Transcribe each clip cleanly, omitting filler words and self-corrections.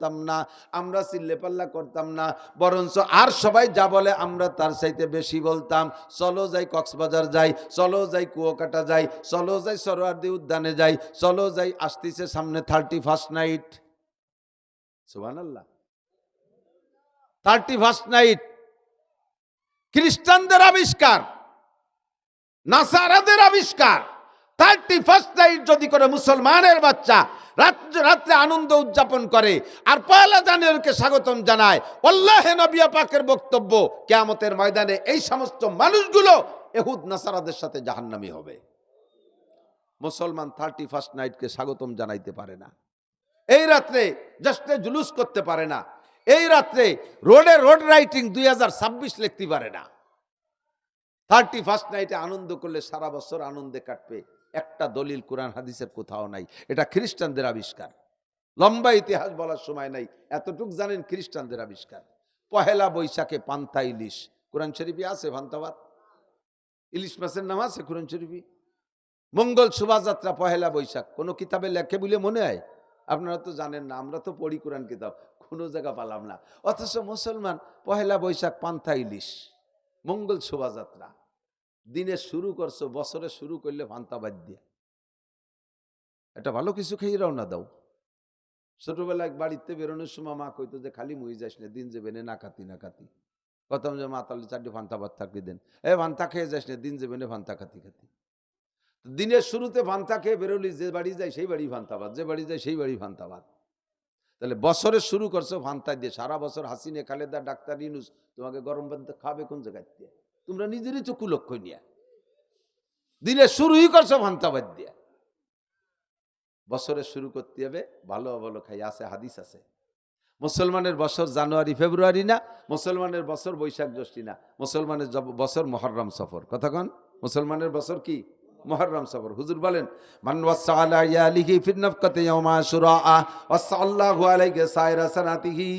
করতাম না, আমরা চিল্লেপাল্লা করতাম না, বরঞ্চ আর সবাই যা বলে আমরা তার চাইতে বেশি বলতাম। চলো যাই কক্সবাজার যাই, চলো যাই কুয়াকাটা যাই, চলো যাই সরোয়ার্দী উদ্যানে যাই, চলো যাই, আসতেছে সামনে 31st নাইট। সুবহানাল্লাহ, 31st নাইট খ্রিস্টানদের আবিষ্কার, নাসারাদের আবিষ্কার। 31st নাইট যদি করে মুসলমানের বাচ্চা রাত্রে আনন্দ উদযাপন করে আর পয়লা জানুয়ারিকে স্বাগতম জানায়, আল্লাহে নবী পাকের বক্তব্য, কিয়ামতের ময়দানে এই সমস্ত মানুষগুলো ইহুদ নাসারাদের সাথে জাহান্নামী হবে। মুসলমান 31st নাইটকে স্বাগতম জানাইতে পারে না, এই রাত্রে জাস্টে জুলুস করতে পারে না, এই রাত্রে রোড রাইটিং 2026 লিখতে পারে না। 31st নাইটে আনন্দ করলে সারা বছর আনন্দে কাটবে, একটা দলিল কোরআন হাদিসের কোথাও নাই। এটা খ্রিস্টানদের আবিষ্কার, লম্বা ইতিহাস বলার সময় নাই, এতটুক জানেন খ্রিস্টানদের আবিষ্কার। পহেলা বৈশাখে পান্তা ইলিশ, কোরআন শরীফে আছে পান্তাবাদ, ইলিশ মাছের নাম আছে কোরআন শরীফে। মঙ্গল শোভাযাত্রা পহেলা বৈশাখ, কোনো কিতাবে লেখে বলে মনে হয়? আপনারা তো জানেন না, আমরা তো পড়ি কোরআন কিতাব, কোনো জায়গা পালাম না। অথচ মুসলমান পহেলা বৈশাখ পান্তা ইলিশ, মঙ্গল শোভাযাত্রা, দিনে শুরু করছো, বছরে শুরু করলে পান্তা বাদ দিয়ে এটা ভালো কিছু খেয়ে রওনা দাও। ছোটবেলায় বাড়িতে বেরোনোর সময় মা কইতো যে খালি মুই যাস না, দিন যাবে না খাতি না খাতি, কথাম যে মা তাহলে 4টে ফান্তা ভাত থাকলে দেন, ভান্তা খেয়ে যাস না, দিন যাবে না ফান্তা খাতি খাতি। দিনের শুরুতে ভান্তা খেয়ে বেরোলি, যে বাড়ি যায় সেই বাড়ি ভান্তাবাদ, যে বাড়ি যায় সেই বাড়ি ভান্তাবাদ। তাহলে বছরে শুরু করছো ভান্তা দিয়ে, সারা বছর হাসিনে খালেদা ডাক্তার ইউনূস তোমাকে গরম ভাত খাবে কোন জায়গায় দিয়ে? তোমরা নিজেরই চক্ষু লক্ষ্য নিয়ে দিনের শুরুই করছো ভান্তাবাদ দিয়ে। বছরে শুরু করতে হবে ভালো ভালো খাই, আছে হাদিস আছে। মুসলমানের বছর জানুয়ারি ফেব্রুয়ারি না, মুসলমানের বছর বৈশাখ জ্যৈষ্ঠী না, মুসলমানের বছর মুহররম সফর। কথা কন, মুসলমানের বছর কি? মুহররম সফর। হুজুর বলেন, মান ওয়াসা আলা ইয়ালিহি ফিন নাফকাতি ইয়াউমা আশুরা ওয়াসাল্লাহু আলাইহি সাইরা সানাতিহি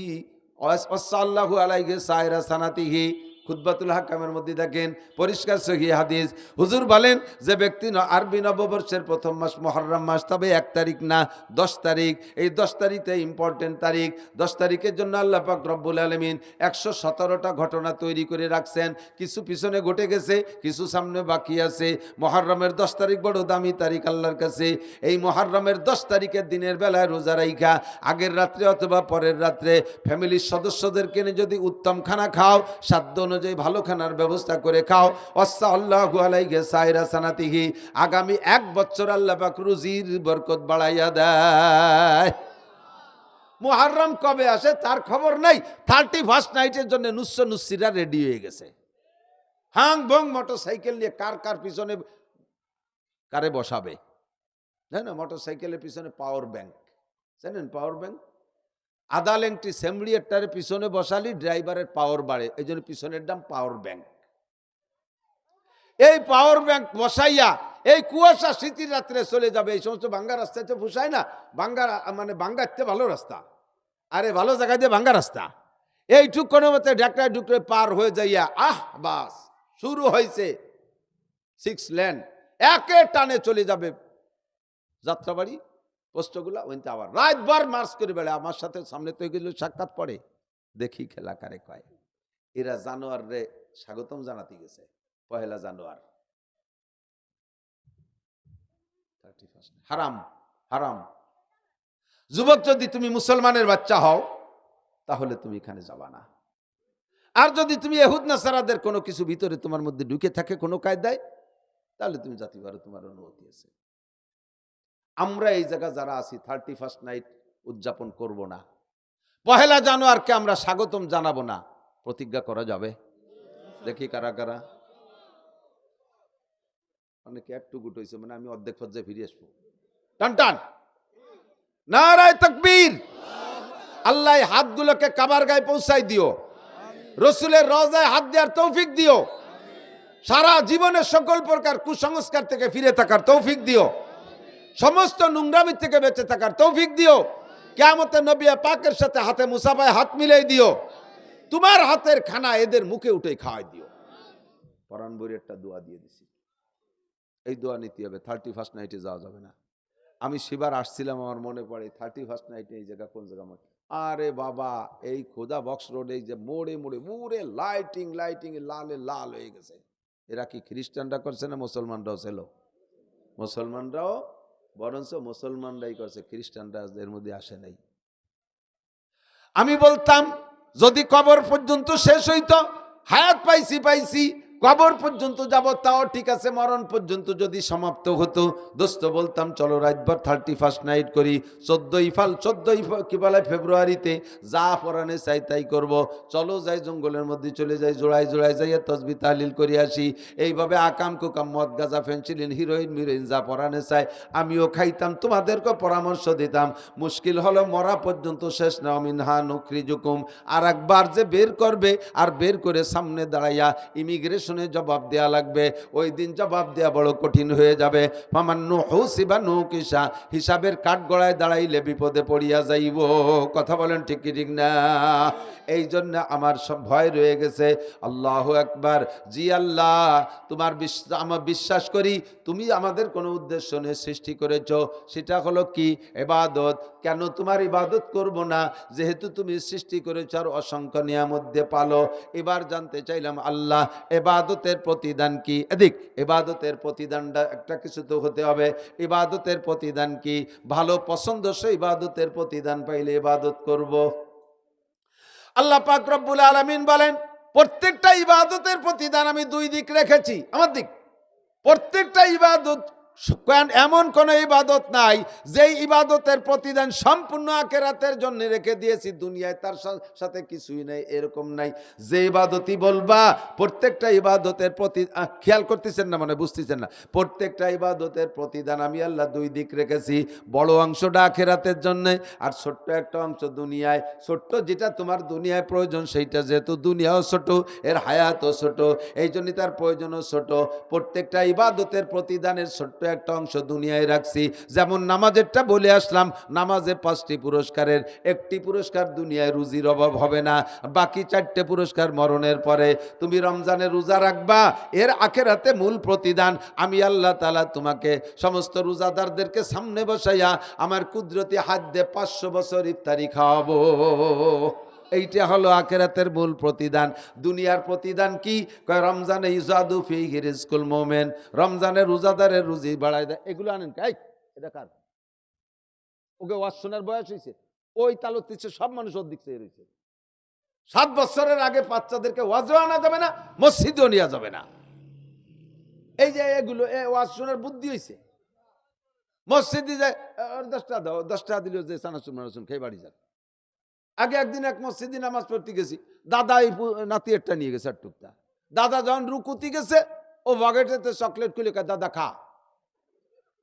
ওয়াসাল্লাহু আলাইহি সাইরা সানাতিহি। খুতবাতুল হাকামের মধ্যে দেখেন পরিষ্কার সহিহ হাদিস। হুজুর বলেন, যে ব্যক্তি আরবি নববর্ষের প্রথম মাস মুহররম মাস, তবে 1 তারিখ না 10 তারিখ, এই 10 তারিখে ইম্পর্টেন্ট তারিখ। 10 তারিখের জন্য আল্লাহ পাক রব্বুল আলামিন 117টা ঘটনা তৈরি করে রাখছেন। কিছু পিছনে ঘটে গেছে, কিছু সামনে বাকি আছে। মুহররমের 10 তারিখ বড় দামি তারিখ আল্লাহর কাছে। এই মুহররমের 10 তারিখের দিনের বেলায় রোজা রাইখা আগের রাত্রে অথবা পরের রাত্রে ফ্যামিলির সদস্যদেরকে নিয়ে যদি উত্তম খানা খাও, সাধ্য অনুযায়ী ভালো খানার ব্যবস্থা করে খাও, ওয়াসাল্লাহু আলাইহি সাইরা সানাতিহি, আগামী 1 বছর আল্লাহ পাক রুজির বরকত বাড়াইয়া দেয়। মুহররম কবে আসে তার খবর নাই, 31st নাইটের জন্য নুসরা রেডি হয়ে গেছে। হাং ভং মোটরসাইকেল নিয়ে কার পিছনে কারে বসাবে, জানেন না? মোটরসাইকেলের পিছনে পাওয়ার ব্যাংক, জানেন পাওয়ার ব্যাংক? আদা ল্যাংটি সেমলিয়ারটারে পিছনে বসালি ড্রাইভারের পাওয়ার বাড়ে, এই জন্য পিছনের নাম পাওয়ার ব্যাংক। এই পাওয়ার ব্যাংক বসাইয়া এই কুয়াশা শীতের রাত্রে চলে যাবে। এই সমস্ত ভাঙ্গা রাস্তায় তো ফুসায় না, ভাঙ্গা মানে ভাঙ্গাতে ভালো রাস্তা, আরে ভালো জায়গায় দিয়ে ভাঙ্গা রাস্তা, এইটুক কোনো মতে ঢাকড়ায় ঢুকরে পার হয়ে যাইয়া বাস শুরু হয়েছে 6 লেন, একে টানে চলে যাবে যাত্রাবাড়ি পোস্টগুলা। ওইতে আবার রাতভর মার্চ করে বেড়ে। আমার সাথে সামনে তো এগুলো সাক্ষাৎ পড়ে, দেখি খেলা কারে কয়। এরা জানোয়ার রে স্বাগতম জানাতে গেছে পহেলা জানুয়ার। হারাম হারাম। যুবক, যদি তুমি মুসলমানের বাচ্চা হও তাহলে তুমি এখানে যাবা না। আর যদি তুমি ইহুদ নাসারাদের কোনো কিছু ভিতরে তোমার মধ্যে ঢুকে থাকে কোনো কায়দায়, তাহলে তুমি জাতি পারো, তোমার অনুমতি আছে। আমরা এই জায়গা যারা আছি 31st নাইট উদযাপন করব না, পহেলা জানুয়ারকে আমরা স্বাগতম জানাবো না, প্রতিজ্ঞা করা যাবে? দেখি কারা কারা। অনেকে একটু গুট হয়েছে, মানে আমি অর্ধেক পর্যায়ে ফিরে আসবো। টান টান নারায়ে তাকবীর। আল্লাহ হাতগুলোকে কাবার গায়ে পৌঁছাই দিও, রসুলের রওজায় হাত দেওয়ার তৌফিক দিও, সারা জীবনের সকল প্রকার কুসংস্কার থেকে ফিরে থাকার তৌফিক দিও, সমস্ত নোংরামি থেকে বেঁচে থাকার তৌফিক দিও। কিয়ামতে নবী পাকের সাথে হাতে মুসাফায় হাত মিলাই দিও। তোমার হাতের খানা এদের মুখে উঠে খাওয়াই দিও। পরান বইয়ের একটা দোয়া দিয়ে দিছি, এই দোয়া নিতে হবে। 31st নাইটে যাওয়া যাবে না। আমি সেবার আসছিলাম, আমার মনে পড়ে 31st নাইটে এই জায়গা কোন জায়গা, আরে বাবা, এই খোদা বক্স রোড, এই যে মোড়ে মোড়ে মোড়ে লাইটিং লাইটিং লালে লাল হয়ে গেছে। এরা কি খ্রিস্টানরা করছে না মুসলমানরাও ছিল? মুসলমানরাও, বরঞ্চ মুসলমানরাই করছে, খ্রিস্টানরা এর মধ্যে আসে নাই। আমি বলতাম যদি কবর পর্যন্ত শেষ হইতো, হায়াত পাইছি পাইছি, কবর পর্যন্ত যাব তাও ঠিক আছে, মরণ পর্যন্ত যদি সমাপ্ত হতো, দোস্ত বলতাম চলো রাতভর 31st নাইট করি, 14 কি বলে ফেব্রুয়ারিতে যা পরাণে চাই তাই করব, চলো যাই জঙ্গলের মধ্যে চলে যাই, জোড়ায় জোড়ায় যাইয়া তসবি তাহলিল করে আসি। এইভাবে আকাম কুকাম মদ গাঁজা ফেন্সিলিন হিরোইন মিরোইন যা পরাণে চাই আমিও খাইতাম, তোমাদেরকে পরামর্শ দিতাম। মুশকিল হলো মরা পর্যন্ত শেষ না, মিনহা নুখরিজুকুম, আর একবার যে বের করবে, আর বের করে সামনে দাঁড়াইয়া ইমিগ্রেশনে জবাব দেয়া লাগবে, ওই দিন জবাব দেয়া বড় কঠিন হয়ে যাবে। ফামান্নু হুসিবা নুকিসা, হিসাবের কাঠ গড়ায় দাঁড়াইলে বিপদে পড়িয়া যাইব। কথা বলেন ঠিক কি ঠিক না? এই জন্য আমার সব ভয় রয়ে গেছে। আল্লাহু আকবার। জি আল্লাহ, তোমার আমার বিশ্বাস করি তুমি আমাদের কোনো উদ্দেশ্য নিয়ে সৃষ্টি করেছো, সেটা হলো কি? ইবাদত। কেন তোমার ইবাদত করব না, যেহেতু তুমি সৃষ্টি করেছো আর অসংখ্য নিয়ামত দিয়ে পালো। এবার জানতে চাইলাম আল্লাহ, ইবাদতের প্রতিদান কি? এদিক, ইবাদতের প্রতিদানটা একটা কিছু তো হতে হবে। ইবাদতের প্রতিদান কি? ভালো পছন্দসই ইবাদতের প্রতিদান পাইলে ইবাদত করব। আল্লাহ পাক রব্বুল আলামিন বলেন, প্রত্যেকটা ইবাদতের প্রতিদান আমি দুই দিক রেখেছি। আমার দিক, প্রত্যেকটা ইবাদত, এমন কোন ইবাদত নাই যেই ইবাদতের প্রতিদান সম্পূর্ণ আখিরাতের জন্য রেখে দিয়েছি, দুনিয়ায় তার সাথে কিছুই নাই, এরকম নাই। যে ইবাদতই বলবা, প্রত্যেকটা ইবাদতের খেয়াল করতেছেন না, মানে বুঝতেছেন না, প্রত্যেকটা ইবাদতের প্রতিদান আমি আল্লাহ দুই দিক রেখেছি। বড় অংশটা আখিরাতের জন্য, আর ছোট্ট একটা অংশ দুনিয়ায়। ছোট্ট যেটা তোমার দুনিয়ায় প্রয়োজন, সেইটা যেহেতু দুনিয়াও ছোট, এর হায়াতও ছোট, এই জন্য তার প্রয়োজনও ছোট। প্রত্যেকটা ইবাদতের প্রতিদানের ছোট্ট একটা অংশ দুনিয়ায় রাখছি। যেমন নামাজেরটা বলে আসলাম, নামাজে 5টি পুরস্কারের একটি পুরস্কার দুনিয়ায় রুজির অভাব হবে না, বাকি 4টে পুরস্কার মরণের পরে। তুমি রমজানে রোজা রাখবা, এর আখিরাতে মূল প্রতিদান আমি আল্লাহ তাআলা তোমাকে সমস্ত রোজাদারদেরকে সামনে বসাইয়া আমার কুদরতি হাত দিয়ে 500 বছর ইফতারি খাওয়াবো। এইটা হলো আখিরাতের মূল প্রতিদান। দুনিয়ার প্রতিদান কি? কয় রমজানে ইজাদু ফিহি রিজকুল মুমিন, রমজানে রোজাদারের রুজি বাড়ায় দেয়। এগুলো আনেন কাই, এটা কার? ওকে ওয়াজ শোনার বয়স হয়েছে, ওই তালত দিচ্ছে, সব মানুষ ওর দিক চেয়ে রয়েছে। 7 বছরের আগে বাচ্চাদেরকে ওয়াজও আনা যাবে না, মসজিদেও নেওয়া যাবে না। এই যে এগুলো ওয়াজ শোনার বুদ্ধি হয়েছে। মসজিদে যায় 10 টাকা দাও, 10 টাকা দিলেও যে চানাচুর মানাচুর খেয়ে বাড়ি যান। আগে একদিন এক মসজিদে নামাজ পড়তে গেছি, দাদা এই নাতি একটা নিয়ে গেছে, আর টুকটা। দাদা যখন রুকুতি গেছে, ও বগেটেতে চকলেট খুলে দাদা খা।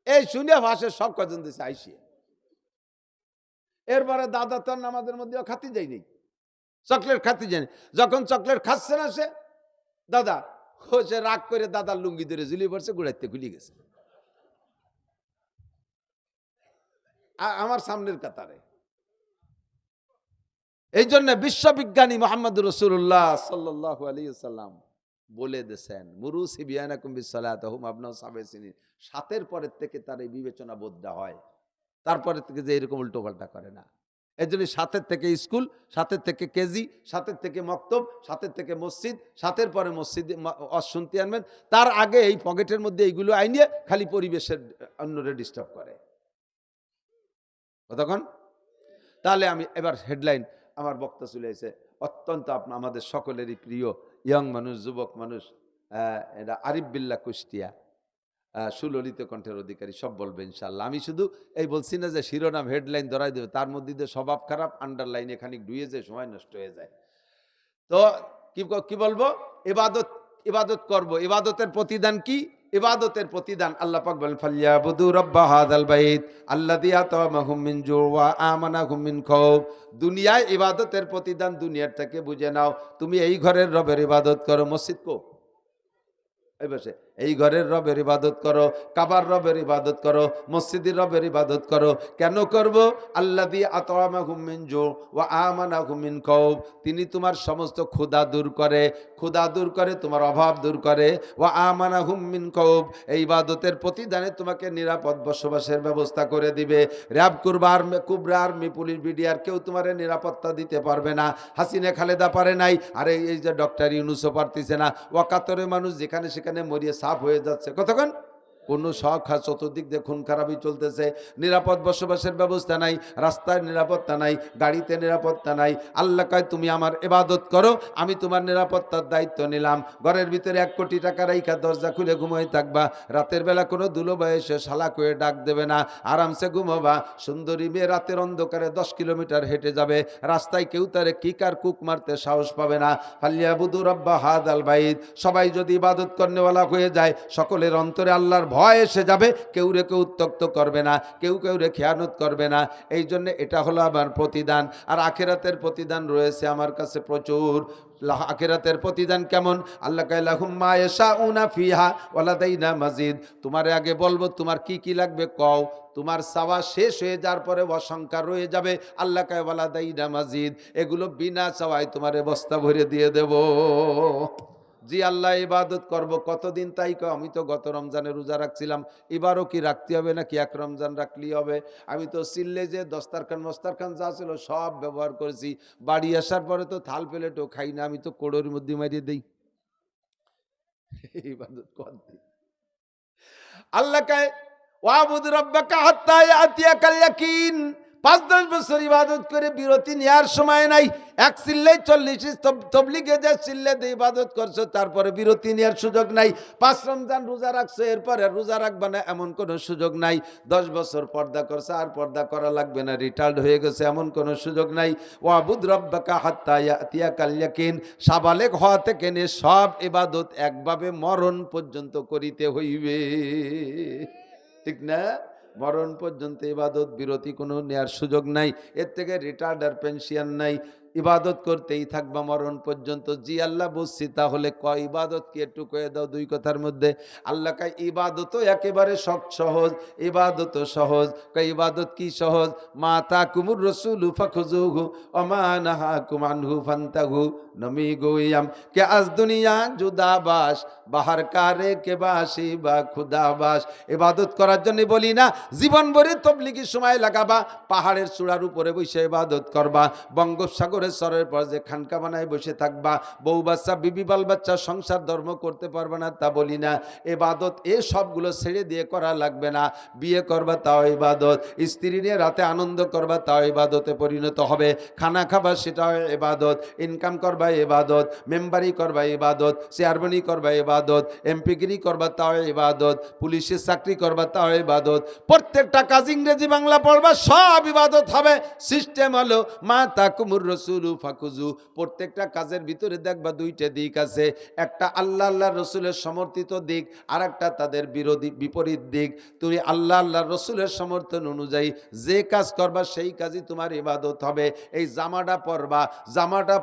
এই শুনে ভাসে সব কজন দিছে আইসিয়ে। এরপরে দাদা তো নামাজের মধ্যে খাতি যায়নি, চকলেট খাতি যায়নি। যখন চকলেট খাচ্ছে না সে, দাদা সে রাগ করে দাদার লুঙ্গি ধরে ঝুলিয়ে পড়ছে, গুড়াইতে খুলে গেছে আমার সামনের কাতারে। এই জন্য বিশ্ববিজ্ঞানী মোহাম্মদ রাসূলুল্লাহ সাল্লাল্লাহু আলাইহি ওয়াসাল্লাম বলে দিয়েছেন, মুরু সিবিয়ানাকুম বিসসালাতিহুম আবনাউ 7 সিনিন, 7-এর পরের থেকে তার এই বিবেচনা বোধটা হয়, তারপরের থেকে যে এরকম উল্টোপাল্টা করে না। এই জন্য 7-এর থেকে স্কুল, 7-এর থেকে কেজি, 7-এর থেকে মক্তব, 7-এর থেকে মসজিদ, 7-এর পরে মসজিদে শুনতে আনবেন। তার আগে এই পকেটের মধ্যে এইগুলো আইনিয়ে খালি পরিবেশের অন্যরে ডিস্টার্ব করে। কতক্ষণ? তাহলে আমি এবার হেডলাইন, আমার বক্তা চলে এসে অত্যন্ত আমাদের সকলেরই প্রিয় ইয়ং মানুষ, যুবক মানুষ, এটা আরিফ বিল্লাহ কুষ্টিয়া, সুললিত কণ্ঠের অধিকারী, সব বলবে ইনশাল্লাহ। আমি শুধু এই বলছি না যে শিরোনাম হেডলাইন ধরাই দেবে, তার মধ্যে দিয়ে স্বভাব খারাপ, আন্ডারলাইনে খানিক ডুয়ে যায়, সময় নষ্ট হয়ে যায়। তো কি বলবো? ইবাদত, ইবাদত করব। ইবাদতের প্রতিদান কি? ইবাদতের প্রতিদান আল্লাহ পাক বলেন, ফালিয়াবুদু রাব্বা হাযাল বাইত আল্লাযী আতামাহুম মিন জু' ওয়া আমানাহুম মিন খাউফ। দুনিয়ায় ইবাদতের প্রতিদান দুনিয়ার থেকে বুঝে নাও, তুমি এই ঘরের রবের ইবাদত করো। মসজিদ কো? এই বসে এই ঘরের রবের ইবাদত করো, কাবার রবের ইবাদত করো, মসজিদের রবের ইবাদত করো। কেন করব? আল্লাযী আত'আমাহুম মিন জু ওয়া আমানাহুম মিন খাউফ, তিনি তোমার সমস্ত ক্ষুধা দূর করে, ক্ষুধা দূর করে, তোমার অভাব দূর করে। ওয়া আমানাহুম মিন খাউফ, এই ইবাদতের প্রতিদানে তোমাকে নিরাপদ বসবাসের ব্যবস্থা করে দিবে। র‍্যাব, কুবরা আর্মি, পুলিশ, বিডিআর কেউ তোমার নিরাপত্তা দিতে পারবে না। হাসিনা খালেদা পারে নাই, আর এই যে ডক্টর ইউনূসও পারতেছে না। ওয়াকাতরে মানুষ যেখানে সেখানে মরিয়ে সাফ হয়ে যাচ্ছে। কতক্ষণ? কোনো শখ, চতুর্দিক দিয়ে খুন খারাপি চলতেছে, নিরাপদ বসবাসের ব্যবস্থা নাই, রাস্তায় নিরাপত্তা নাই, গাড়িতে নিরাপত্তা নাই। আল্লাহ কয় তুমি আমার ইবাদত করো, আমি তোমার নিরাপত্তার দায়িত্ব নিলাম। ঘরের ভিতরে 1 কোটি টাকা রাইখা দরজা খুলে ঘুমিয়ে থাকবা, রাতের বেলা কোনো দুলোবাই এসে শালা করে ডাক দেবে না, আরামসে ঘুমাবা। সুন্দরী মেয়ে রাতের অন্ধকারে 10 কিলোমিটার হেঁটে যাবে, রাস্তায় কেউ তারে কিক আর কুক মারতে সাহস পাবে না। ফালিয়াবুদু রাব্বা হাদাল বাইত, সবাই যদি ইবাদত করনেওয়ালা হয়ে যায়, সকলের অন্তরে আল্লাহর ভয় এসে যাবে, কেউ রে কেউ উত্ত্যক্ত করবে না, কেউ রে খেয়ানত করবে না। এই জন্য এটা হলো আমার প্রতিদান। আর আখিরাতের প্রতিদান রয়েছে আমার কাছে প্রচুর। আখিরাতের প্রতিদান কেমন? আল্লাহ কয় লাহুম মা ইয়াশাউনা ফিহা ওয়া লাদাইনা মাজিদ। তোমারে আগে বলবো তোমার কি কি লাগবে কও, তোমার চাওয়া শেষ হয়ে যাওয়ার পরে অসংখ্য রয়ে যাবে। আল্লাহ কয় ওয়া লাদাইনা মাজিদ, এগুলো বিনা চাওয়ায় তোমারে বস্তা ভরে দিয়ে দেব। জি আল্লাহ, ইবাদত করব কতদিন? তাই কয় আমি তো গত রমজানে রোজা রাখছিলাম, এবারও কি রাখতে হবে নাকি 1 রমজান রাখলেই হবে? আমি তো সিল্লে যে মস্তারখান যা ছিল সব ব্যবহার করেছি, বাড়ি আসার পরে তো থাল প্লেটও খাই না, আমি তো কোড়োর মধ্যে মারিয়ে দিই। ইবাদত করতে আল্লাহ কয় ওয়াবুদ রাব্বাকা হাত্তা ইয়াতিয়াকাল ইয়াকিন। 5-10 বছর ইবাদত করে বিরতি নেওয়ার সময় নাই। এক চিল্লাই 40 তবলিগে যে চিল্লে দিয়ে ইবাদত করছো, তারপরে বিরতি নেওয়ার সুযোগ নাই। 5 রমজান রোজা রাখছো, এরপরে রোজা রাখবে না এমন কোনো সুযোগ নাই। 10 বছর পর্দা করছে, আর পর্দা করা লাগবে না, রিটায়ার্ড হয়ে গেছে, এমন কোনো সুযোগ নাই। ওয়াবুদ রাব্বাকা হাত্তা ইয়াতিয়াকাল ইয়াকিন, সাবালেগ হওয়া থেকে নিয়ে সব ইবাদত একভাবে মরণ পর্যন্ত করিতে হইবে। ঠিক না? মরণ পর্যন্ত ইবাদত, বিরতি কোনো নেয়ার সুযোগ নাই। এর থেকে রিটায়ার্ড আর পেনশন নাই, ইবাদত করতেই থাকবা মরণ পর্যন্ত। জি আল্লাহ বুঝছি, তাহলে কয় ইবাদত কি একটু কয়ে দাও 2 কথার মধ্যে। আল্লাহ কয় ইবাদতও একেবারে সহজ, ইবাদতও সহজ। কয় ইবাদত কি সহজ? মা তাকুমুর রাসূলু ফাখুযুহু ওয়া মা নাহাকুম আনহু ফান্তাহু। নমি গোয়াম কে আজ দুনিয়া জুদাবাস, বাহার কারে কে বাসি বা খুদাবাস। ইবাদত করার জন্য বলি না, জীবন ভরে তবলিগি সময় লাগাবা, পাহাড়ের চূড়ার উপরে বসে ইবাদত করবা, বঙ্গোপসাগরের সরের পর যে খানকা বানায় বসে থাকবা, বউ বাচ্চা বিবি বাল বাচ্চা সংসার ধর্ম করতে পারবে না তা বলি না। ইবাদত এ সবগুলো ছেড়ে দিয়ে করা লাগবে না। বিয়ে করবা তাও ইবাদত, স্ত্রী নিয়ে রাতে আনন্দ করবা তাও ইবাদতে পরিণত হবে, খানা খাবা সেটাও ইবাদত, ইনকাম করবা ইবাদত, মেম্বারি করবা ইবাদত, চেয়ারম্যানি করবা ইবাদত, এমপিগিরি করবা তাও ইবাদত, পুলিশের চাকরি করবা তাও ইবাদত। প্রত্যেকটা কাজ ইংরেজি বাংলা পড়বা, সব ইবাদত হবে। সিস্টেম হলো মা তাকুমুর রাসূলু ফাকুযু। প্রত্যেকটা কাজের ভিতরে দেখবা 2টা দিক আছে, একটা আল্লাহ রসুলের সমর্থিত দিক, আর একটা তাদের বিপরীত দিক। তুমি আল্লাহ রসুলের সমর্থন অনুযায়ী যে কাজ করবা সেই কাজই তোমার ইবাদত হবে। এই জামাটা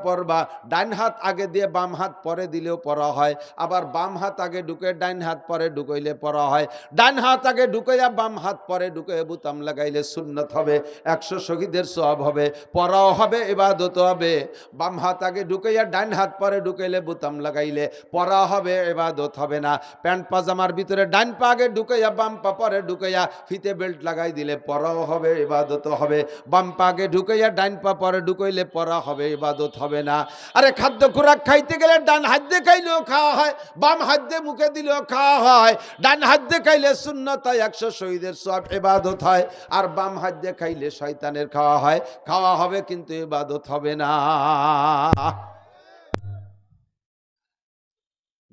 পরবা, ডান হাত আগে দিয়ে বাম হাত পরে দিলেও পরা হয়, আবার বাম হাত আগে ঢুকে ডান হাত পরে ঢুকাইলে পরা হয়, ডান হাত আগে ঢুকাইয়া বাম হাত পরে ঢুকাইয়া বুতাম লাগাইলে সুন্নত হবে, 100 শহীদের সওয়াব হবে, পরাও হবে ইবাদত হবে। বাম হাত আগে ঢুকাইয়া ডান হাত পরে ঢুকাইলে বুতাম লাগাইলে পরা হবে, ইবাদত হবে না। প্যান্ট পাজামার ভিতরে ডান পা আগে ঢুকাইয়া বাম পা পরে ঢুকাইয়া ফিতে বেল্ট লাগাই দিলে পরাও হবে, ইবাদত হবে। বাম পা আগে ঢুকাইয়া ডান পা পরে ঢুকাইলে পরা হবে, ইবাদত হবে না। আরে খাদ্য খোরাক খাইতে গেলে ডান হাত দিয়ে খাইলেও খাওয়া হয়, বাম হাত দিয়ে মুখে দিলেও খাওয়া হয়। ডান হাত দিয়ে খাইলে সুন্নত হয়, 100 শহীদের সওয়াব, ইবাদত হয়। আর বাম হাত দিয়ে খাইলে শয়তানের খাওয়া হয়, খাওয়া হবে কিন্তু ইবাদত হবে না।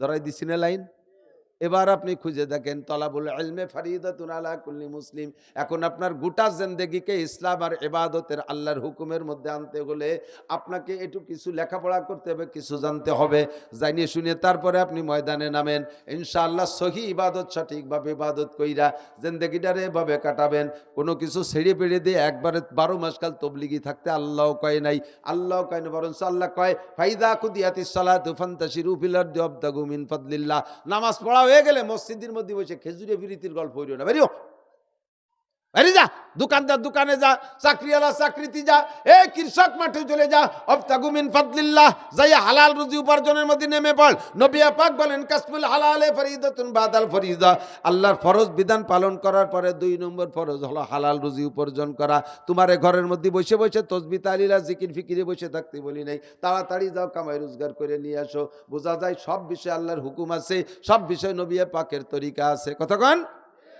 ধরাই দিছি না লাইন? এবার আপনি খুঁজে দেখেন, তলাবুল ইলমে ফারিদাতুন আলা কুল্লি মুসলিম। এখন আপনার গোটা জিন্দেগিকে ইসলাম আর ইবাদতের আল্লাহর হুকুমের মধ্যে আনতে হলে আপনাকে একটু কিছু লেখাপড়া করতে হবে, কিছু জানতে হবে। জানিয়ে শুনে তারপরে আপনি ময়দানে নামেন, ইনশাআল্লাহ সহি ইবাদত, সঠিকভাবে ইবাদত কইরা জিন্দেগিটারে এভাবে কাটাবেন। কোনো কিছু ছেড়ে পেড়ে দিয়ে একবারে 12 মাস কাল তবলিগি থাকতে আল্লাহ কয় নাই, আল্লাহ কয় না, বরং আল্লাহ কয় ফাইদা কুদিয়াতিস সালাতু ফান্তাশিরু ফিল আরদি ওয়াবতাগু মিন ফাদলিল্লাহ। নামাজ পড়া হয়ে গেলে মসজিদের মধ্যে বসে খেজুরে বিরিতির গল্প হইল না, বেরিও বেরিয়ে যা, দোকানদার দোকানে যা, চাকরিওয়ালা চাকরিতে যা, এই কৃষক মাঠে চলে যা, অবতাগু মিন ফাদলিল্লাহ, যাইয়া হালাল রুজি উপার্জনের মধ্যে নেমে পড়। নবী পাক বলেন কাসমুল হালালে ফরিদাতুন বাদাল ফরিদা, আল্লাহর ফরজ বিধান পালন করার পরে 2 নম্বর ফরজ হলো হালাল রুজি উপার্জন করা। তোমারে ঘরের মধ্যে বসে বসে তসবিহ তাহলিল জিকির ফিকিরে বসে থাকতে বলি নাই, তাড়াতাড়ি যাও কামাই রোজগার করে নিয়ে আসো। বোঝা যায় সব বিষয়ে আল্লাহর হুকুম আছে, সব বিষয়ে নবী পাকের তরিকা আছে। কতক্ষণ?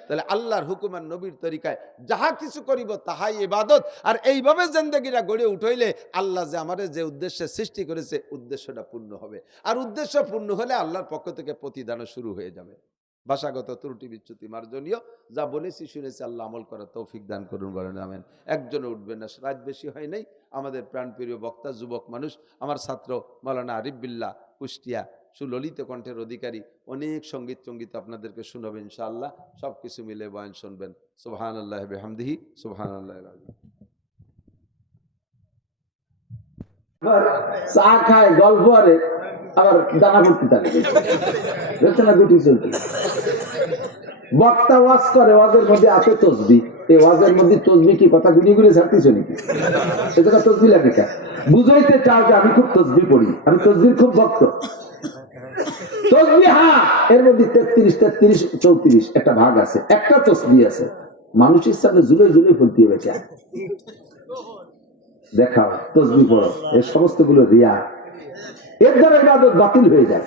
তাহলে আল্লাহর হুকুম আর নবীর তরিকায় যাহা কিছু করিব তাহাই ইবাদত। আর এইভাবে জিন্দেগিটা গড়ে উঠাইলে আল্লাহ যে আমাদের যে উদ্দেশ্যে সৃষ্টি করেছে উদ্দেশ্যটা পূর্ণ হবে। আর উদ্দেশ্য পূর্ণ হলে আল্লাহর পক্ষ থেকে প্রতিদানও শুরু হয়ে যাবে। ভাষাগত ত্রুটি বিচ্যুতি মার্জনীয়, যা বলেছি শুনেছি, আল্লাহ আমল করার তৌফিক দান করুন, বলেন আমেন। একজনও উঠবেন না, রাত বেশি হয় নাই। আমাদের প্রাণপ্রিয় বক্তা যুবক মানুষ, আমার ছাত্র মাওলানা আরিফ বিল্লাহ কুষ্টিয়া, সুললিত কণ্ঠের অধিকারী, অনেক সঙ্গীত সঙ্গীত আপনাদেরকে শুনাবে ইনশাআল্লাহ। সব কিছু মিলে বয়ান শুনবেন। সুবহানাল্লাহ বিহামদিহি, সুবহানাল্লাহ। চা খায়, গল্প আরে আবার দানা ভর্তি থাকে, গুটি চলতে। বক্তা ওয়াজ করে, ওয়াজের মধ্যে আছে তসবি। এই ওয়াজের মধ্যে তসবি কি কথা গুলি গুলি ছাড়তেছ নাকি? এ জায়গা তসবি লাগে কে? বুঝাইতে চাও যে আমি খুব তসবি পড়ি, আমি তসবির খুব ভক্ত। তসবি হ্যাঁ, এর মধ্যে 33, 33, 34 একটা ভাগ আছে। একটা তসবি আছে মানুষের সামনে ঝুলে ঝুলে ফুলতে হবে। কে দেখাও তসবি পড়ো, এই সমস্ত গুলো রিয়া, এর দ্বারা ইবাদত বাতিল হয়ে যায়।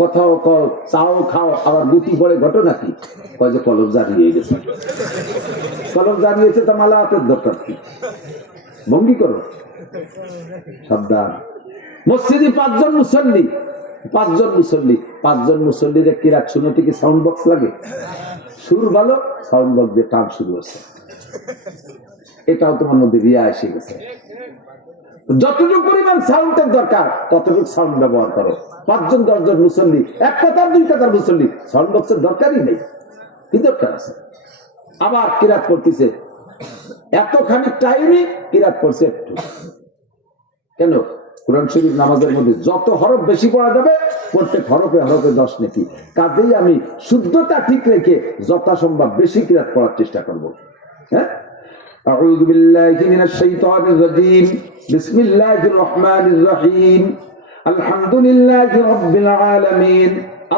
কথাও কও, চাও খাও, আবার গুটি পড়ে, ঘটনা কি? কয় যে কলম জারিয়ে গেছে। কলম জারিয়েছে তা মালা হাতের দরকার কি? ভঙ্গি করো, সাবধান। মসজিদে 5 জন মুসল্লি, 5 জন মুসল্লির কিরাত শুনতে কি সাউন্ড বক্স লাগে? সুর ভালো, সাউন্ড বক্স দিয়ে টান শুরু হচ্ছে। এটাও তোমার মধ্যে রিয়া এসে গেছে। যতটুকু পরিমাণ সাউন্ডের দরকার ততটুকু সাউন্ড ব্যবহার করো। 5 জন 10 জন মুসল্লি, 1 কাতার 2 কাতার মুসল্লি, সাউন্ড বক্সের দরকারই নেই। কি দরকার আছে? আবার কিরাত করতেছে, এতখানি টাইমে কিরাত করছে একটু। কেন? কোরআন শরীফ নামাজের মধ্যে যত হরফ বেশি পড়া যাবে, প্রত্যেক হরফে হরফে 10 নেকি। কাজেই আমি শুদ্ধতা ঠিক রেখে যথাসম্ভব বেশি কিরাত পড়ার চেষ্টা করব। হ্যাঁ, أعوذ بالله من الشيطان الرجيم بسم الله الرحمن الرحيم الحمد لله رب العالمين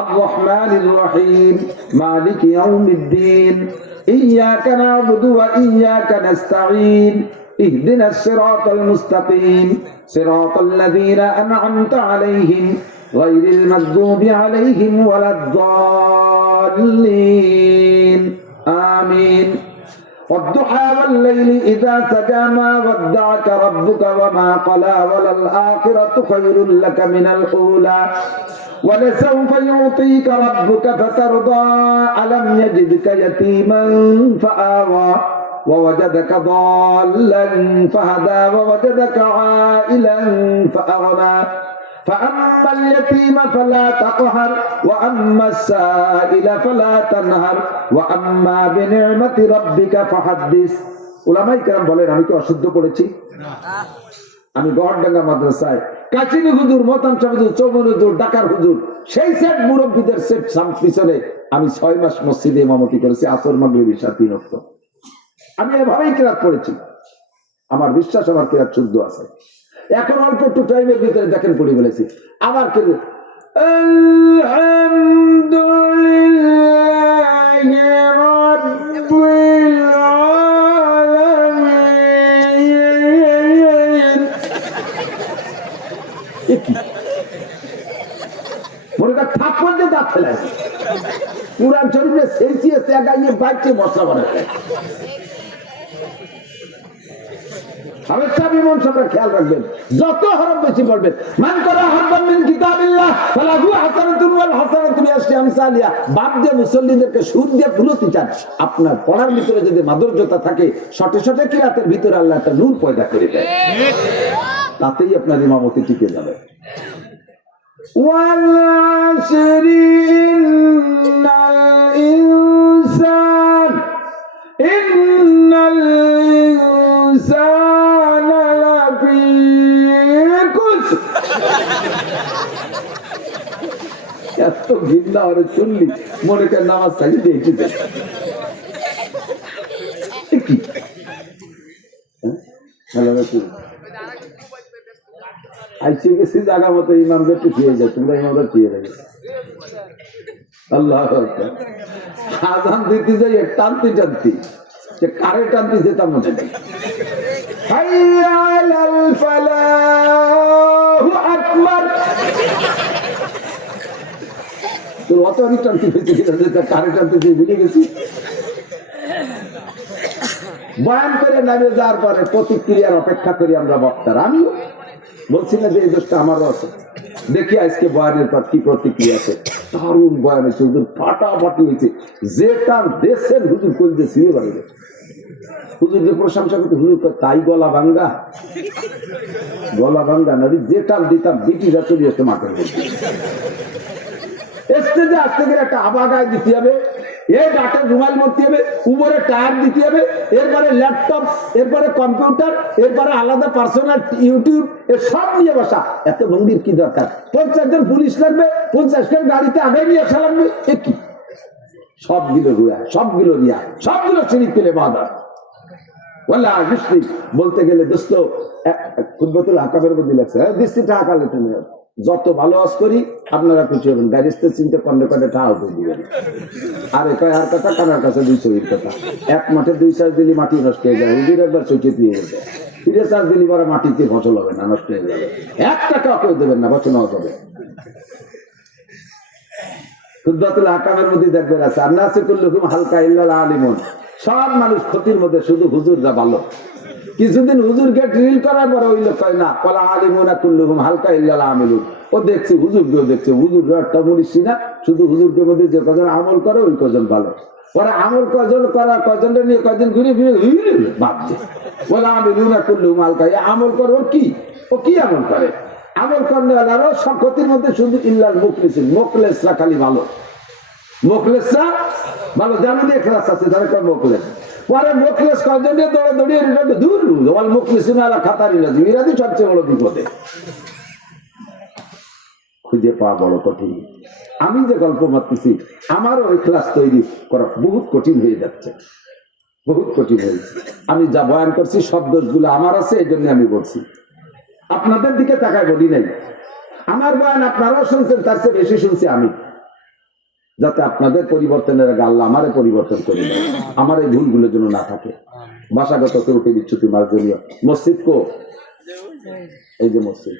الرحمن الرحيم مالك يوم الدين إياك نعبد وإياك نستعين اهدنا الصراط المستقيم صراط الذين أنعمت عليهم غير المغضوب عليهم ولا الضالين آمين والضحى والليل إذا سجى ما ودعك ربك وما قلى وللآخرة خير لك من الأولى ولسوف يعطيك ربك فترضى ألم يجدك يتيما فآوى ووجدك ضالا فهدى ووجدك عائلا فأغنى فأما اليتيم فلا تقهر وأما السائل فلا تنهر وأما بنعمة ربك فحدث। উলামায়ে কেরাম বলেন, আমি কি অশুদ্ধ পড়েছি? আমি গড়ডাঙ্গা মাদ্রাসায় কাচিনি হুজুর, মতান শাহ হুজুর, চৌমন হুজুর, ঢাকার হুজুর, সেই সেট মুরব্বীদের সেট পিছনে আমি 6 মাস মসজিদে ইমামতি করেছি, আসর মাগরিব ইশা 3 ওয়াক্ত। আমি এভাবেই কিরাত পড়েছি। আমার বিশ্বাস আমার কিরাত শুদ্ধ আছে। এখন অল্প একটু টাইমের ভিতরে দেখেন পড়ে ফেলেছি। আবার কে থাপ্পড় দিয়ে দাঁত ফেলে কুরআন শরীফে সেলসিয়াস গাইয়ে বাইকে বসা বানায়। খেয়াল রাখবেন, যত হরফ বেশি বলবেন। মান করা হারবান মিন কিতাবিল্লাহ ফালাহু হাসানাতুন ওয়াল হাসানাতু বিআশরি আমসালিহা। বাপ দিয়ে মুসল্লিদেরকে সুর দিয়ে ভুলতে চান, আপনার পড়ার ভিতরে যদি মাধুর্যতা থাকে, শটে শটে কিরাতের ভিতরে আল্লাহ একটা নূর পয়দা করে দেয়, তাতেই আপনার ইমামতি টিকে যাবে। ওয়াল আশরি ইন্নাল ইনসান এত ঘৃণা ওরে শুনলি মনে করে নামাজ চাই দেখি কি আইসে গেছি জায়গা মতো ইমামদের একটু খেয়ে যায়, তোমরা ইমামরা খেয়ে যাবে। আল্লাহ আজান দিতে যাই টানতে টানতে যে কারে টানতে যেতাম মনে নেই। তোর অত অনেক টানতে পেয়েছি কারে টানতে ভুলে গেছি। বয়ান করে নামে যাওয়ার পরে প্রতিক্রিয়ার অপেক্ষা করি আমরা বক্তারা। আমি বলছি না যে এই দোষটা আমারও আছে, দেখি আজকে বয়ানের পর কি প্রতিক্রিয়া আছে। দারুণ বয়ান হয়েছে, হুজুর ফাটাফাটি হয়েছে, যেটা দেশের হুজুর করে দিয়েছি এবারে হুজুরকে প্রশংসা করতে, হুজুর তাই গলা ভাঙ্গা না যেটা দিতাম ব্রিটিশরা চলে আসতে মাঠের মধ্যে স্টেজে আসতে গেলে একটা আবাগায় দিতে হবে, এই ডাটার রুমাল মরতে হবে, উপরে টায়ার দিতে হবে, এরপরে ল্যাপটপ, এরপরে কম্পিউটার, এরপরে আলাদা পার্সোনাল ইউটিউব, এর সব নিয়ে বসা। এত ভঙ্গির কি দরকার? 50 জন পুলিশ লাগবে, 50 জন গাড়িতে আগে নিয়ে আসা লাগবে, এ কি? সবগুলো রুয়া, সবগুলো রিয়া, সবগুলো শরীর পেলে বাধা। বলতে গেলে দোস্ত খুদ্বতুল হাকামের মধ্যে লাগছে, দৃষ্টিটা আকালে টেনে যত ভালো আজ করি আপনারা খুশি হবেন, গাড়িতে চিনতে পারলে কয়টা টাকা করে দিবেন। আর কয় আর কথা কানার কাছে 200 কথা, এক মাঠে 2 চাষ দিলি মাটি নষ্ট হয়ে যায়, হুজুর একবার চোখে দিয়ে গেছে, 3 চাষ দিলি পরে মাটিতে ফসল হবে না, নষ্ট হয়ে যাবে, 1 টাকা কেউ দেবেন না, বছর নেওয়া যাবে। খুদ্বতুল হাকামের মধ্যে দেখবেন আছে আন্নাসে কুল্লুকুম হালকা ইল্লাল আলিমুন, সব মানুষ ক্ষতির মধ্যে, শুধু হুজুররা ভালো। কিছুদিন হুজুরকে ড্রিল করার পরে ওই লোক কয় না কলা আলিমুনা কুল্লুহুম হালকা ইল্লাল আমিলুন, ও দেখছে হুজুরকেও দেখছে, হুজুররা একটা মরিসি না, শুধু হুজুরকে মধ্যে যে কজন আমল করে ওই কজন ভালো, পরে আমল কজন করা কজনটা নিয়ে কয়দিন ঘুরে ফিরে ভাবছে বলা আমিলুনা কুল্লুহুম হালকা, আমল করে ওর কি, ও কি আমল করে? আমল করলে সব ক্ষতির মধ্যে শুধু ইল্লাল মুখলিসিন, মুখলেসরা খালি ভালো, মুখলেসরা ভালো, যেমন এখলাস আছে তারা কয় মুখলেস, পরে মুখলেস কজন নিয়ে দৌড়ে দৌড়িয়ে দূর আমার মুখলিসিন আলা খাতারি না, ইরাদি সবচেয়ে বড় বিপদে, খুঁজে পাওয়া বড় কঠিন। আমি যে গল্প মারতেছি আমারও ওই ক্লাস তৈরি করা বহুত কঠিন হয়ে যাচ্ছে, বহুত কঠিন হয়েছে। আমি যা বয়ান করছি সব দোষগুলো আমার আছে, এই জন্য আমি বলছি, আপনাদের দিকে তাকায় বলি নাই। আমার বয়ান আপনারাও শুনছেন, তার চেয়ে বেশি শুনছি আমি, যাতে আপনাদের পরিবর্তনের আগে আল্লাহ আমারে পরিবর্তন করে দেয়, আমার এই ভুলগুলো যেন না থাকে। ভাষাগত ত্রুটি বিচ্যুতি মার্জনীয়। মসজিদ কো এই যে মসজিদ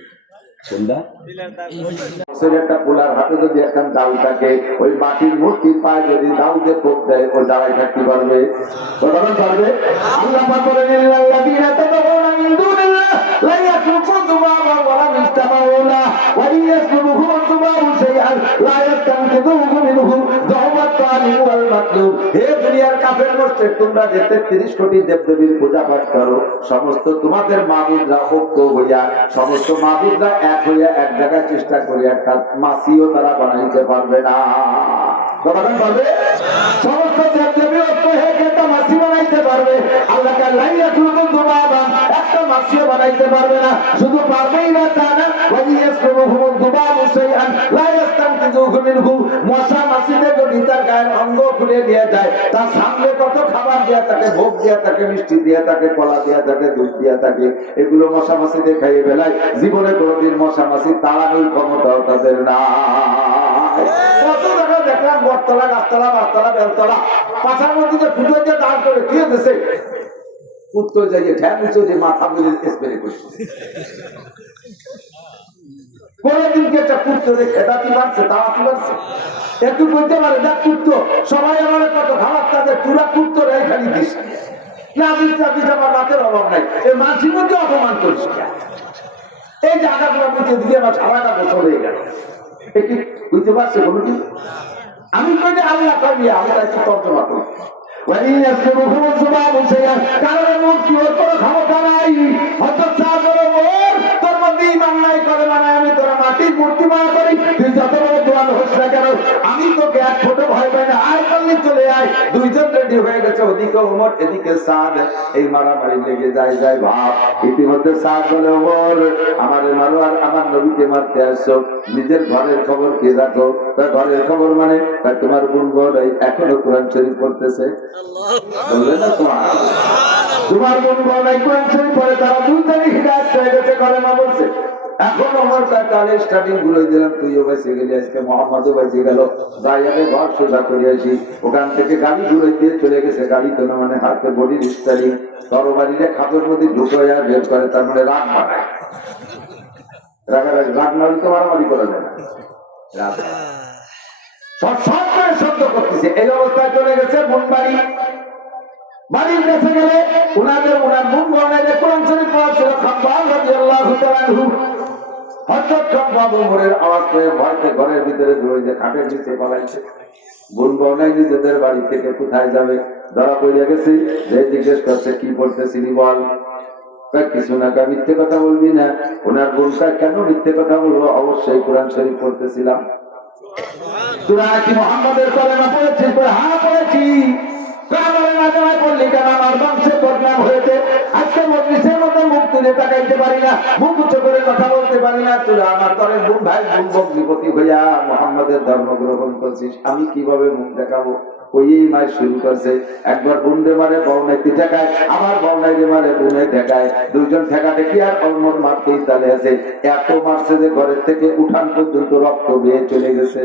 একটা পোলার হাতে যদি এখন দাউ থাকে, ওই মাটির মূর্তির পায়ে যদি দাউ দিয়ে কোপ দেয়, ও দাঁড়ায় থাকতে পারবে? কতক্ষণ পারবে? আল্লাহ পাক বলেন ইল্লাল্লাযীনা তাদাউনা মিন দুনিল্লাহ লা ইয়াখলুকু যুবাবান ওয়া লা ইয়াসতামাউনা ওয়া ইয়াসলুবুহুম যুবাবু শাইআন লা ইয়াস্তানকিযুহু মিনহু যুবাত তালিব ওয়াল মাতলুব। হে দুনিয়ার কাফের মুশরিক, তোমরা যে 33 কোটি দেবদেবীর পূজা পাঠ করো, সমস্ত তোমাদের মাবুদরা ঐক্য হইয়া, সমস্ত মাবুদরা এক হইয়া এক জায়গায় চেষ্টা করি একটা মাছিও তারা বানাইতে পারবে না। কতক্ষণ পারবে? সমস্ত দেবদেবী ঐক্য হয়ে একটা মাছি বানাইতে পারবে, আল্লাহকে লাইয়া তুলবো দুবাবান, একটা মাছিও বানাইতে পারবে না। শুধু পারবেই না তা না, ওয়াইয়াসরুহুম দুবাবু শাইআন লা ইয়াস্তানকিযুহু মিনহু, মশা মাছিদের যদি তার গায়ের অঙ্গ খুলে দিয়ে যায়, তার সামনে কত খাবার দেয়া থাকে, ভোগ দেয়া থাকে, মিষ্টি দেয়া থাকে, কলা দেয়া থাকে, দুধ দেয়া থাকে, এগুলো মশা মাছিদের খাইয়ে বেলায় জীবনে কোনোদিন মশা মাছি তাড়ানোর ক্ষমতাও তাদের নাই। কত টাকা দেখলাম বটতলা, গাছতলা, বাসতলা, বেলতলা, পাছার মধ্যে যে ফুটো দিয়ে দাঁড় করে দিয়ে দিয়েছে, উত্তর যাইয়ে ঠ্যাং উঁচু যে মাথা বলে স্প্রে করছে। কোনদিন কি একটা পুত্র খেদাতে পারছে, দাঁড়াতে পারছে? একটু বলতে পারে দেখ পুত্র, সবাই আমার কত খারাপ, তাদের পুরা পুত্র রে খালি দিস না, দিস আমার রাতের অভাব নাই, এই মানসির মধ্যে অপমান করিস। এই জায়গাগুলো বুঝতে দিয়ে আমার সারাটা বছর হয়ে গেল, একটু বুঝতে পারছে বলুন? আমি কই যে আল্লাহ করবি, আমি তাই একটু তর্জমা করি। কারণ মূর্তি ওর কোনো ক্ষমতা নাই, হয়তো তোর মধ্যে ইমান নাই করে মানে আমি তোরা মাটির মূর্তি মানা করি, তুই যত বড় দোয়াল হোস না কেন, আমি তোকে এক ফোটো ভয় পাই না। আর তাড়াতাড়ি চলে আয়। দুইজন রেডি হয়ে গেছে, ওদিকে ওমর এদিকে সাদ। এই মারামারি লেগে যায় ভাব। ইতিমধ্যে সাদ বলে, ওমর আমারে মারো আর আমার নবীকে মারতে আসছো, নিজের ঘরের খবর কে রাখো? ঘরের খবর মানে তোমার বোন বোন এখনো কোরআন শরীফ পড়তেছে, বলবে না তোমার বোন বোন কোরআন শরীফ পড়ে, তারা 2 তারিখ হিদায়াত হয়ে গেছে, ঘরে না বলছে। এখন আমার তাহলে স্টার্টিং ঘুরে দিলাম, তুইও বেঁচে গেলি, আজকে মোহাম্মদও বেঁচে গেল, যাই আগে ঘর সোজা করে আসি। ওখান থেকে গাড়ি ঘুরে দিয়ে চলে গেছে, গাড়ি তো না মানে হাতে বডির স্টারিং, তরবারিরে খাপের মধ্যে ঢুকে বের করে, তার মানে রাগ বানায়। রাগারাগি রাগ মারি তো মারামারি করা যায় না, রাগ সব করে শব্দ করতেছে। এই অবস্থায় চলে গেছে বোন বাড়ি। বাড়ির কাছে গেলে ওনার বোন বোনের কোরআন শরীফ পড়া ছিল। খাব্বাব রাদিয়াল্লাহু তাআলা আনহু হযরত খাব্বাব ওমরের আওয়াজ পেয়ে ভয়তে ঘরের ভিতরে ঢুকে যে খাটের নিচে পালাইছে। বোন বোনাই নিজেদের বাড়ি থেকে কোথায় যাবে, ধরা পড়ে গেছে। যে জিজ্ঞেস করছে কি পড়তেছিলি বল, কিছু না, মিথ্যে কথা বলবি না। ওনার বোনটা কেন মিথ্যে কথা বলবো, অবশ্যই কোরআন শরীফ পড়তেছিলাম। তোরা কি মুহাম্মাদের কলেমা পড়েছিস? হ্যাঁ পড়েছি। তাকাইতে পারি না, মুখ উচ্চ করে কথা বলতে পারি না। তোরা আমার ঘরে বোন ভাই বোন বগ্নিপতি হইয়া মুহাম্মাদের ধর্ম গ্রহণ করছিস, আমি কিভাবে মুখ দেখাবো? ওই মায়ের শুরু করছে, একবার বোনরে মারে বউনাইতে ঠেকায়, আবার বউনাইরে মারে বোনে ঠেকায়। দুইজন ঠেকাতে কি আর অল্মর মারতেই তালে আছে। এত মারছে যে ঘরের থেকে উঠান পর্যন্ত রক্ত বেয়ে চলে গেছে।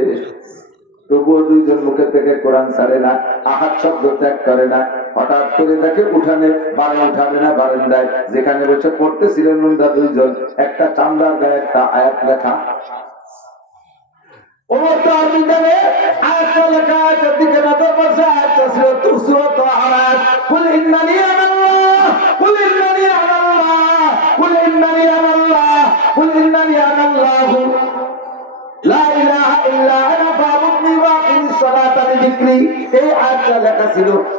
তবুও দুইজন মুখের থেকে কোরআন ছাড়ে না, আহাত শব্দ ত্যাগ করে না। হঠাৎ করে দেখে উঠানে উঠানে না বারান্দায় যেখানে বসে পড়তেছিলেন ওনারা দুইজন, একটা চামড়ার গায়ে একটা আয়াত লেখা।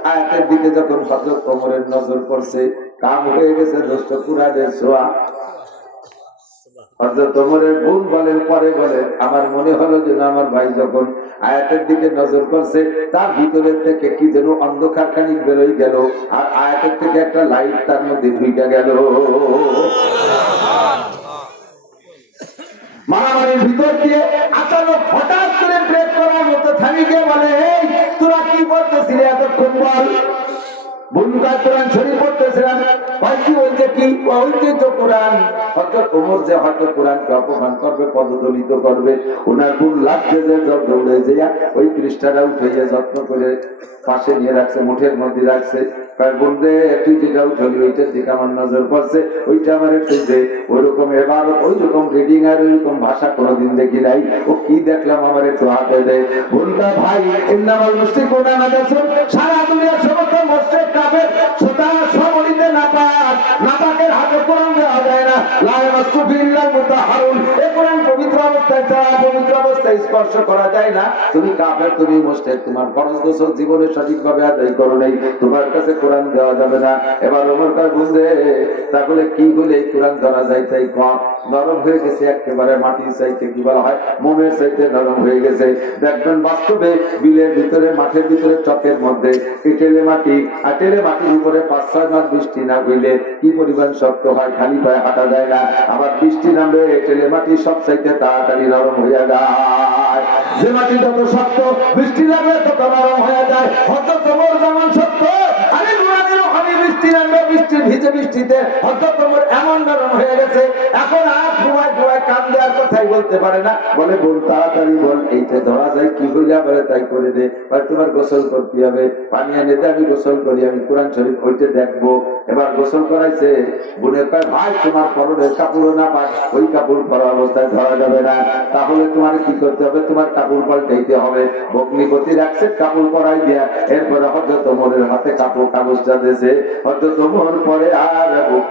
আয়াতের দিকে যখন হযরত ওমরের নজর পড়ছে, কাম হয়ে গেছে দোস্ত কুরআনের ছোঁয়া। হযরত ওমরের বোন বলেন, পরে বলেন, আমার মনে হলো যেন আমার ভাই যখন আয়াতের দিকে নজর করছে, তার ভিতরের থেকে কি যেন অন্ধকার খানিক বেরোই গেল, আর আয়াতের থেকে একটা লাইট তার মধ্যে ঢুকে গেল। মারামারির ভিতর দিয়ে আচানক হঠাৎ করে ব্রেক করার মতো থামি গিয়ে বলে, এই তোরা কি করতেছিলি এতক্ষণ বল? বুনকা কোরআন শরীফ পড়তেছিলাম। কি হয়েছে? কি হয়েছে? তো কোরআন। হযরত ওমর যে হয়তো কোরআনকে অপমান করবে, পদদলিত করবে, ওনার বোন লাগছে যে দৌড়ে যাইয়া ওই পৃষ্ঠাটা উঠে যত্ন করে পাশে নিয়ে রাখছে, মুঠের মধ্যে রাখছে। বলবে তুই যেটা উঠলি ওইটার দিকে আমার নজর পড়ছে, ওইটা আমার একটু যে ওইরকম এবার ওইরকম রিডিং আর ওইরকম ভাষা কোনোদিন দেখি নাই। ও কি দেখলাম আমার একটু হাতে দেয়। বলতা ভাই ইন্নামাল মুশরিকুনা নাজাসুন, সারা দুনিয়ার সমস্ত মুশরিক কাফের সুতা সমরিতে নাপাকের হাতে কোরআন দেওয়া যায় না। লা ইয়ামাসসু বিল্লাহ মুতাহহারুন, এই কোরআন পবিত্র অবস্থায় ছাড়া পবিত্র অবস্থায় স্পর্শ করা যায় না। তুমি কাফের, তুমি মুশরিক, তোমার ফরজ গোসল জীবনে সঠিকভাবে আদায় করো নাই, তোমার কাছে কোরআন দেওয়া যাবে না। এবার ওমর কয় বুঝলে তাহলে কি হলে কোরআন ধরা যায়? তাই কম নরম হয়ে গেছে, একেবারে মাটির চাইতে কি বলা হয় মোমের চাইতে নরম হয়ে গেছে। দেখবেন বাস্তবে বিলের ভিতরে মাঠের ভিতরে চকের মধ্যে এটেলে মাটি, আর টেলে মাটির উপরে 5-6 মাস বৃষ্টি না হইলে কি পরিমাণ শক্ত হয়, খালি পায়ে হাঁটা যায় না। আবার বৃষ্টি নামলে এটেলে মাটি সব চাইতে তাড়াতাড়ি নরম হয়ে যায়। যে মাটি যত শক্ত বৃষ্টি লাগলে তত নরম হয়ে যায়। হয়তো তোমার যেমন শক্ত, আরে বৃষ্টি নামবে, বৃষ্টি ভিজে বৃষ্টিতে হয়তো তোমার এমন নরম হয়ে গেছে, এখন আর ঘুমায় ঘুমায় কান দেওয়ার কথাই বলতে পারে না। বলে বোন তাড়াতাড়ি বল, এইটা ধরা যায় কি হইলে বলে তাই করে দে। তোমার গোসল করতে হবে, পানি এনে দে, আমি গোসল করি, আমি কোরআন শরীফ ওইটা দেখবো। এবার গোসল করাইছে, বোনের কয় ভাই তোমার পরনের কাপড়ও না পায়, ওই কাপড় পরা অবস্থায় ধরা যাবে না। তাহলে তোমার কি করতে হবে? তোমার কাপড় পাল্টাইতে হবে। ভগ্নিপতি রাখছে কাপড় পরাই দিয়া, এরপরে হযরত ওমরের হাতে কাগজটা দিয়েছে। হযরত ওমর পরে আর বুক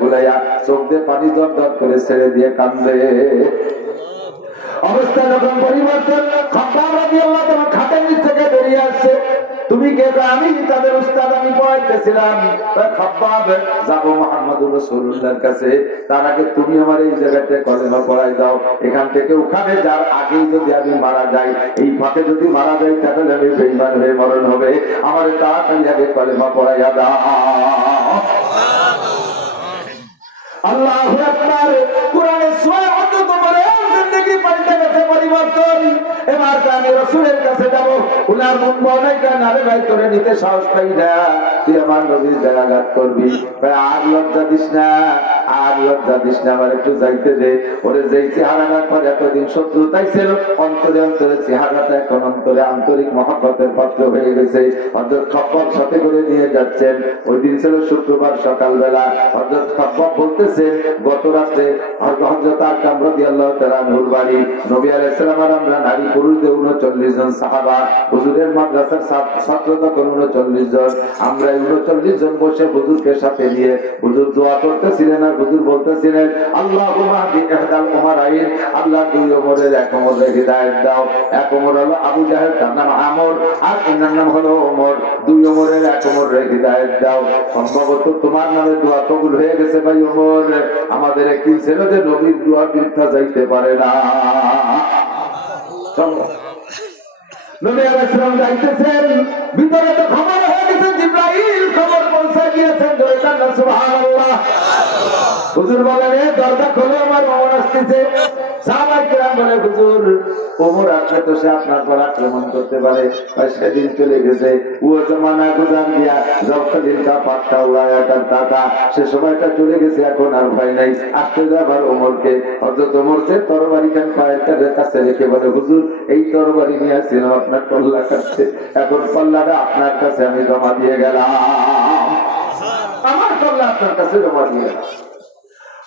ফুলাইয়া চোখ দিয়ে পানি দর দর করে ছেড়ে দিয়ে কান্দে। অবস্থা যখন পরিবর্তন, খাব্বাব রাদিয়াল্লাহু তাআলা খাটের নিচ থেকে বেরিয়ে আসছে। তুমি তুমি কে? আমি তাদের উস্তাদ, আমি পড়াইতেছিলাম। খাব্বাব, যাবো মুহাম্মদুর রাসূলুল্লাহর কাছে, তার আগে তুমি আমার এই জায়গাতে কলেমা পড়াই দাও। এখান থেকে ওখানে যার আগেই যদি আমি মারা যাই, এই ফাঁকে যদি মারা যাই, তাহলে আমি বেঈমান হয়ে মরণ হবে। আমার তাড়াতাড়ি আগে কলেমা পড়াইয়া দাও। আল্লাহু আকবার। কোরআনে সূরা হযরত ওমরের জিন্দেগি পাল্টে গেছে, পরিবর্তন। এবার আমি রাসূলের কাছে যাব, উনার মন বনাইকা নারে ভাই করে নিতে সাহস পাই না। তুই আমার নবীর জায়গাত করবি, আর লজ্জা দিস না, আর লজ্জা দিস না, আমার একটু যাইতে দে। ওরে যেই চেহারাটার পর এতদিন শত্রুতাই ছিল, অন্তরে অন্তরে চেহারাটা এখন অন্তরে আন্তরিক মহব্বতের পাত্র হয়ে গেছে। হযরত খাব্বাব সাথে করে নিয়ে যাচ্ছেন। ওই দিন ছিল শুক্রবার সকালবেলা। হযরত খাব্বাব বলতেছে, গত রাতে হযরত আরকাম রাদিয়াল্লাহু তাআলা আনহুর বাড়ি, নবী আলাইহিস সালাম আর আমরা নারী পুরুষদের 39 জন সাহাবা, হুজুরের মাদ্রাসার ছাত্র তখন 39 জন। আমরা 39 জন বসে হুজুরকে সাথে নিয়ে হুজুর দোয়া করতেছিলেন, আর হুজুর বলতেছিলেন, আল্লাহুম্মা হাদি ইহদাল উমারাইন, আল্লাহ দুই ওমরের এক ওমরের হিদায়াত দাও। এক ওমর হলো আবু জাহেল, তার নাম আমর, আর এনার নাম হলো ওমর। দুই ওমরের এক ওমরের হিদায়াত দাও। সম্ভবত তোমার নামে দোয়া কবুল হয়ে গেছে ভাই ওমর। আমাদের একদিন ছিল যে নবীর দোয়া বৃথা যাইতে পারে না। চলো, নবী আলাইহিস সালাম যাইতেছেন, ভিতরে তো খবর হয়ে গেছে, জিবরাইল খবর পৌঁছে গিয়েছেন। জয় আল্লাহ, সুবহানাল্লাহ। হুজুর বলেন, দরজা খোলো, আমার ওমর আসতেছে। সাহাবায়ে কেরাম বলে, হুজুর ওমর আসলে তো সে আপনার পর আক্রমণ করতে পারে। সেদিন চলে গেছে, ও জমানা গুজার দিয়া জবখালির কা পাট্টা উড়ায়াটার টাকা, সে সময়টা চলে গেছে, এখন আর ভয় নাই। আসতে যাবার ওমরকে, হযরত ওমর যে তরবারি খান পায়ের কাছে রেখে বলে, হুজুর এই তরবারি নিয়ে আসছিলাম, আপনার পল্লা কাটছে, এখন পল্লাটা আপনার কাছে আমি জমা দিয়ে গেলাম। আমার পল্লা আপনার কাছে জমা দিয়ে গেলাম।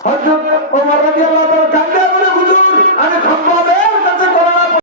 হযরত ওমর রাদিয়াল্লাহু তাআলা কান্দে বলে, হুজুর আমি খাব্বাব